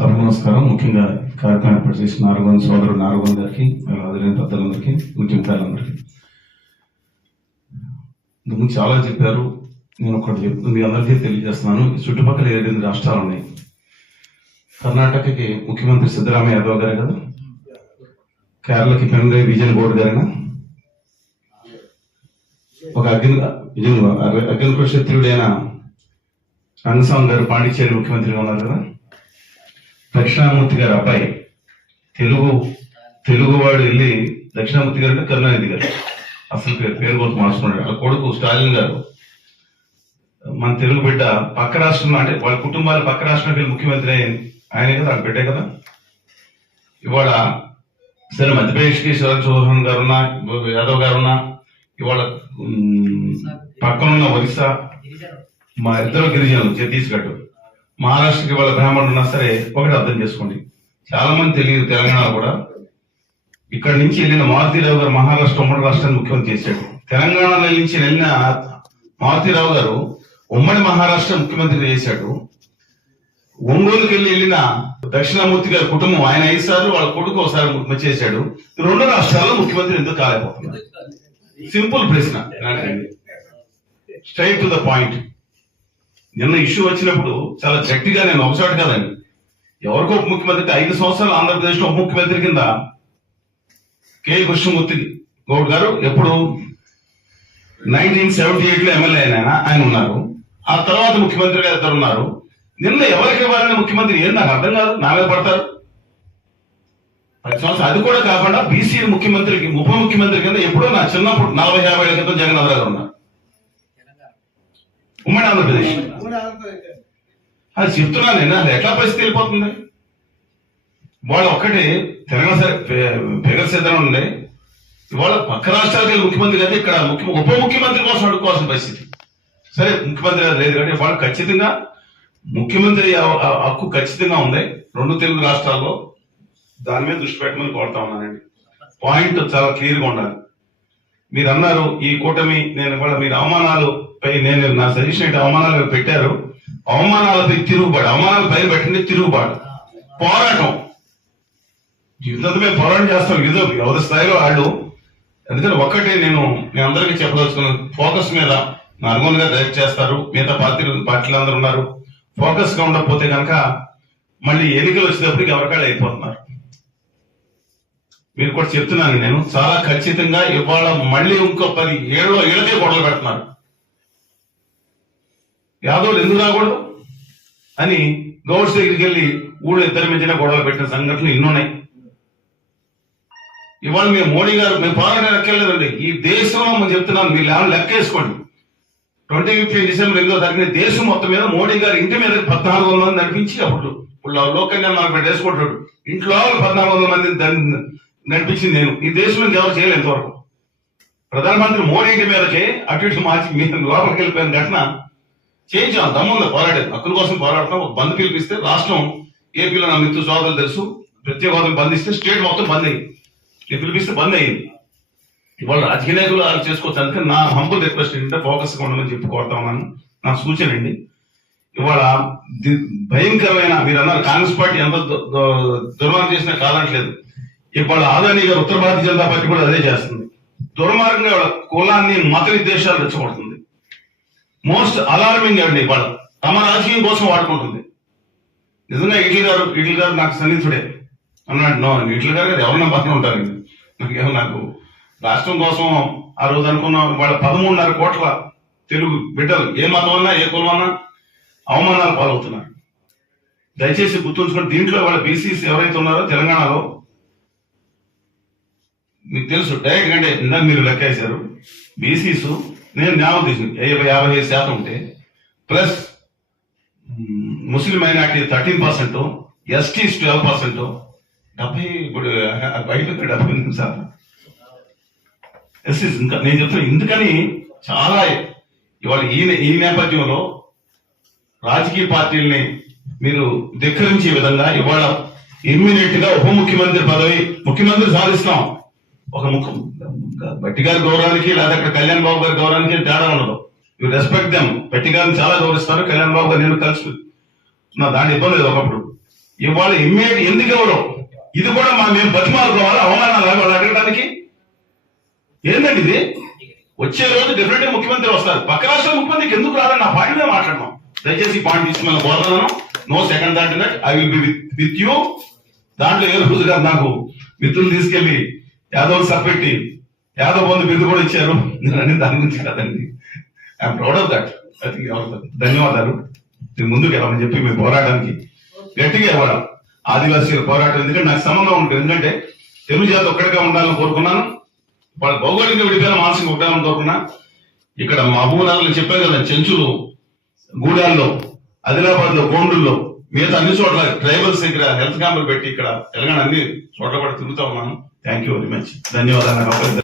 సభ నమస్కారం. ముఖ్యంగా కార్యక్రమం ఏర్పాటు చేసిన నారగోని సోదరుడు నారగోని గారికి, అదిలేని పెద్దలందరికీ, ముఖ్యమంత్రులందరికీ. ఇంతకుముందు చాలా చెప్పారు. నేను ఒకటి చెప్తుంది మీ అందరికీ తెలియజేస్తున్నాను. చుట్టుపక్కల 7 రాష్ట్రాలు ఉన్నాయి. కర్ణాటకకి ముఖ్యమంత్రి సిద్ధరామయ్య యాదవ్ గారే కదా, కేరళకి పినరయి విజయన్ గౌడ్ గారేనా, ఒక అగ్ని క్షత్రియుడైన రంగస్వామి గారు పాండిచ్చేరి ముఖ్యమంత్రిగా ఉన్నారు కదా, దక్షిణామూర్తి గారు అబ్బాయి తెలుగువాడు వెళ్ళి దక్షిణామూర్తి గారు అంటే కరుణానిధి గారు అసలు పేరు కోసం మార్చుకున్నాడు. ఆ కొడుకు స్టాలిన్ గారు మన తెలుగు బిడ్డ పక్క రాష్ట్రంలో, అంటే వాళ్ళ కుటుంబాలు పక్క రాష్ట్రానికి వెళ్ళి ముఖ్యమంత్రి ఆయనే కదా, ఆ బిడ్డే కదా. ఇవాళ సరే మధ్యప్రదేశ్కి శివరాజ్ చౌహాన్ గారున్నా, యాదవ్ గారున్నా, ఇవాళ పక్కనున్న ఒరిస్సా మా ఇద్దరు గిరిజనులు ఛత్తీస్గఢ్, మహారాష్ట్రకి వాళ్ళ బ్రాహ్మణులు ఉన్నా సరే ఒకటి అర్థం చేసుకోండి. చాలా మంది తెలియదు, తెలంగాణ కూడా ఇక్కడ నుంచి వెళ్ళిన మారుతీరావు గారు మహారాష్ట్ర ఉమ్మడి రాష్ట్రాన్ని ముఖ్యమంత్రి చేశాడు. తెలంగాణలో నుంచి వెళ్ళిన మారుతీరావు గారు ఉమ్మడి మహారాష్ట్ర ముఖ్యమంత్రి చేశాడు. ఒంగోలుకి వెళ్ళిన దక్షిణామూర్తి గారి కుటుంబం ఆయన 5 సార్లు, వాళ్ళ కొడుకు ఒకసారి చేశాడు. 2 రాష్ట్రాల్లో ముఖ్యమంత్రి ఎందుకు కాలేకపోతున్నారు? సింపుల్ ప్రశ్న, స్ట్రైట్ టు ద పాయింట్. నిన్న ఇష్యూ వచ్చినప్పుడు చాలా గట్టిగా నేను ఒకసారి కాదండి, ఎవరికో ఉప ముఖ్యమంత్రి 5 సంవత్సరాలు ఆంధ్రప్రదేశ్ లో ఉప ముఖ్యమంత్రి కింద కె కృష్ణమూర్తి గౌడ్ గారు ఎప్పుడు 1978 లో ఎమ్మెల్యే ఆయన ఉన్నారు. ఆ తర్వాత ముఖ్యమంత్రి గారు ఇద్దరు ఉన్నారు. నిన్న ఎవరికి ఇవ్వాలని ముఖ్యమంత్రి ఏం నాకు అర్థం కాదు, నా మీద పడతారు. 10 సంవత్సరాలు అది కూడా కాకుండా బీసీ ముఖ్యమంత్రికి ఉప ముఖ్యమంత్రి కింద ఎప్పుడో నా చిన్నప్పుడు 40-50 ఏళ్ల క్రితం జగన్నాథ్ గారు ఉన్నారు ఉమ్మడి ఆంధ్రప్రదేశ్. అది చెప్తున్నాను నేను, అది ఎట్లా పరిస్థితి వెళ్ళిపోతుంది? వాళ్ళు ఒక్కటి తెలంగాణ సరే ఫిగర్ సిద్ధం ఉండే, ఇవాళ పక్క రాష్ట్రాలకు ముఖ్యమంత్రి కదా, ఇక్కడ ఉప ముఖ్యమంత్రి కోసం అడుక్కోవాల్సిన పరిస్థితి. సరే ముఖ్యమంత్రి గారు లేదు కాబట్టి వాళ్ళు ఖచ్చితంగా ముఖ్యమంత్రి హక్కు ఖచ్చితంగా ఉంది 2 తెలుగు రాష్ట్రాల్లో. దాని మీద దృష్టి పెట్టమని కోరుతా ఉన్నానండి. పాయింట్ చాలా క్లియర్ గా ఉండాలి. మీరు అన్నారు ఈ కూటమి, నేను కూడా మీరు అవమానాలపై నేను నా సజెషన్ ఏంటి, అవమానాలు పెట్టారు, అవమానాలపై తిరుగుబాటు, అవమానాల పైన పెట్టింది తిరుగుబాటు, పోరాటం. జీవితంతో మేము పోరాటం చేస్తాం ఏదో ఎవరి స్థాయిలో వాళ్ళు. ఎందుకంటే ఒక్కటే నేను అందరికీ చెప్పదలుచుకున్నాను, ఫోకస్ మీద నార్మల్ గా డైరెక్ట్ చేస్తారు, మిగతా పార్టీలు అందరూ ఉన్నారు. ఫోకస్ గా ఉండకపోతే కనుక మళ్ళీ ఎన్నికలు వచ్చేటప్పటికి ఎవరికాళ్ళు అయిపోతున్నారు. మీరు కూడా చెప్తున్నాను నేను, చాలా ఖచ్చితంగా ఇవాళ మళ్ళీ ఇంకో 10 ఏళ్ళకే గొడవలు పెడుతున్నారు. యాదవులు ఎందుకు రాకూడదు అని గౌడ్స్ దగ్గరికి వెళ్ళి ఊళ్ళో ఇద్దరి మధ్యన గొడవలు పెట్టిన సంఘటనలు ఎన్నున్నాయి. ఇవాళ మేము మోడీ గారు మేము పోరాటం లెక్కలేదండి. ఈ దేశంలో మనం చెప్తున్నాను, మీరు ఏమైనా లెక్క వేసుకోండి. 2015 డిసెంబర్ 8వ తారీఖున దేశం మొత్తం మీద మోడీ గారు ఇంటి మీద 1400 మంది నడిపించి, అప్పుడు లోకల్గా 40 వేసుకుంటాడు, ఇంట్లో 1400 మందిని నడిపించింది నేను. ఈ దేశంలో ఎవరు చేయలేదు ఇంతవరకు. ప్రధానమంత్రి మోడీ ఇంటి మీదకే అటు ఇటు మార్చి మీరు లోపలికి వెళ్ళిపోయిన ఘటన చేయించాం. దమ్ముందా పోరాడేది, హక్కుల కోసం పోరాడతాం. ఒక బంద్ పిలిపిస్తే రాష్ట్రం ఏపీలో నా మిత్రు సోదరులు తెలుసు, ప్రత్యేక హోదాను బంధిస్తే స్టేట్ మొత్తం బంద్ అయింది. పిలిపిస్తే బంద్ అయింది. ఇవాళ రాజకీయ నాయకులు అలా చేసుకోవచ్చు. అందుకని నా హంబుల్ రిక్వెస్ట్ ఏంటంటే ఫోకస్ గా ఉండమని చెప్పి కోరుతా ఉన్నాను. నా సూచన అండి, ఇవాళ భయంకరమైన, మీరు అన్నారు కాంగ్రెస్ పార్టీ ఎంత దుర్మార్గం చేసినా కాదనట్లేదు. ఇవాళ ఆదాని గారు ఉత్తర భారతీయ జనతా పార్టీ కూడా అదే చేస్తుంది. దుర్మార్గంగా వాళ్ళ కులాన్ని మత విద్వేషాలు రెచ్చగొడుతుంది. మోస్ట్ అలార్మింగ్ అండి. ఇవాళ తమ రాజకీయం కోసం వాడుకుంటుంది. నిజంగా ఈటల గారు నాకు సన్నిహితుడే అన్నాడు. నో, ఈటల గారు ఎవరన్నా పక్కన ఉంటారు. నాకు రాష్ట్రం కోసం ఆ రోజు అనుకున్నాం. వాళ్ళ 13.5 కోట్ల తెలుగు బిడ్డలు ఏ మతం అన్నా ఏ కులం అన్నా అవమానాలు పాలవుతున్నారు. దయచేసి గుర్తుంచుకోండి. దీంట్లో వాళ్ళ బీసీస్ ఎవరైతే ఉన్నారో తెలంగాణలో మీకు తెలుసు డైరెక్ట్ అంటే ఇందాక మీరు లెక్కేశారు. బీసీస్ నేను న్యాయం తీసుకుంది 55% ఉంటే, ప్లస్ ముస్లిం మైనార్టీ 13%, ఎస్టీస్ 12%, 70 ఇప్పుడు బయట 70%. ఎస్టీస్ ఇంకా నేను చెప్తున్నా. ఎందుకని చాలా ఇవాళ ఈ నేపథ్యంలో రాజకీయ పార్టీల్ని మీరు ధిక్కరించే విధంగా ఇవాళ ఇమ్మీడియట్ గా ఉప ముఖ్యమంత్రి పదవి, ముఖ్యమంత్రి సాధిస్తాం. ఒక బట్టి గారి గౌరవానికి లేదా అక్కడ కళ్యాణ్ బాబు గారి గౌరవానికి తేడా ఉండదు. You respect them. బట్టి గారిని చాలా గౌరవిస్తారు, కళ్యాణ్ బాబు గారు నేను కలిసి నా దాని ఇబ్బంది లేదు. ఒకప్పుడు ఇవాళ ఇమ్మీడియట్ ఎందుకు ఎవరు ఇది కూడా మేము బతిమాలుకోవాలి అవమానాలు వాళ్ళు అడగడానికి ఏంటండి ఇది? వచ్చే రోజు డెఫినెట్ గా ముఖ్యమంత్రి వస్తారు. పక్క రాష్ట్ర ముఖ్యమంత్రికి ఎందుకు రాదని నా పాయింట్ మీద మాట్లాడడం. దయచేసి ఈ పాయింట్ తీసుకున్న కోరుతున్నాను. No second thought that I will be with you. దాంట్లో ఏ రోజు గారు నాకు మిత్రులు తీసుకెళ్లి యాదవ్ సపెట్టి యాదవ్ బంధు బిందు కూడా ఇచ్చారు. నేను దాని గురించి కదండి. I'm proud of that. I think ధన్యవాదాలు. నేను ముందుకు వెళ్ళమని చెప్పి మీ పోరాటానికి గట్టిగా ఇవ్వడం ఆదివాసీల పోరాటం ఎందుకంటే నాకు సంబంధం ఉంటుంది. ఎందుకంటే తెలుగు జాతి ఒక్కడిగా ఉండాలని కోరుకున్నాను. వాళ్ళ భౌగోళిక విడిపోయిన మానసిక ఒకటాలని కోరుకున్నా. ఇక్కడ మహబూబ్నగర్లో చెప్పారు కదా, చెంచులు గూడాల్లో, ఆదిలాబాద్ లో, గోండుల్లో, మిగతా అన్ని చోట్ల ట్రైబల్స్ దగ్గర హెల్త్ క్యాంపులు పెట్టి ఇక్కడ తెలంగాణ అన్ని చోట్ల కూడా తిరుగుతా ఉన్నాను. Thank you very much. ధన్యవాదాలు.